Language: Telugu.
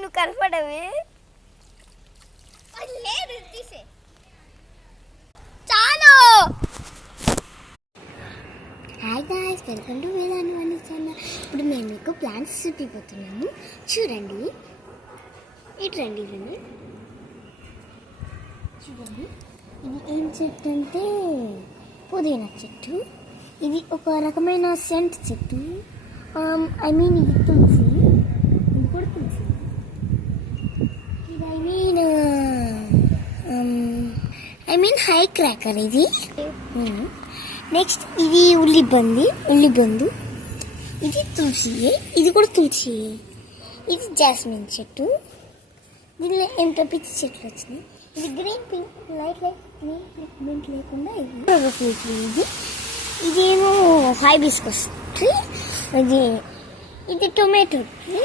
నువ్వు కనపడవి లేదు తీసే చాలు. హాయ్ గాయ్స్, వెల్కమ్ టు వేదాను అని ఛానల్. ఇప్పుడు మేము మీకు ప్లాంట్స్ చూపిపోతున్నాము, చూడండి. ఇటు రండి చూడండి. ఇది ఏం చెట్టు అంటే పుదీనా చెట్టు. ఇది ఒక రకమైన సెంట్ చెట్టు. ఇది తులసి. ఇది కూడా తులసి. ఇది హై క్రాకర్. ఇది నెక్స్ట్ ఇది ఉల్లిబందు. ఇది తులసి. ఇది కూడా తులసి. ఇది జాస్మిన్ చెట్టు. దీనిలో ఏంటో పిచ్చి చెట్లు వచ్చినాయి. ఇది green pink light green pigment లేకుండా ఇది ఇదేమో హైబిస్కస్ ట్రీ. ఇది టొమాటో ట్రీ.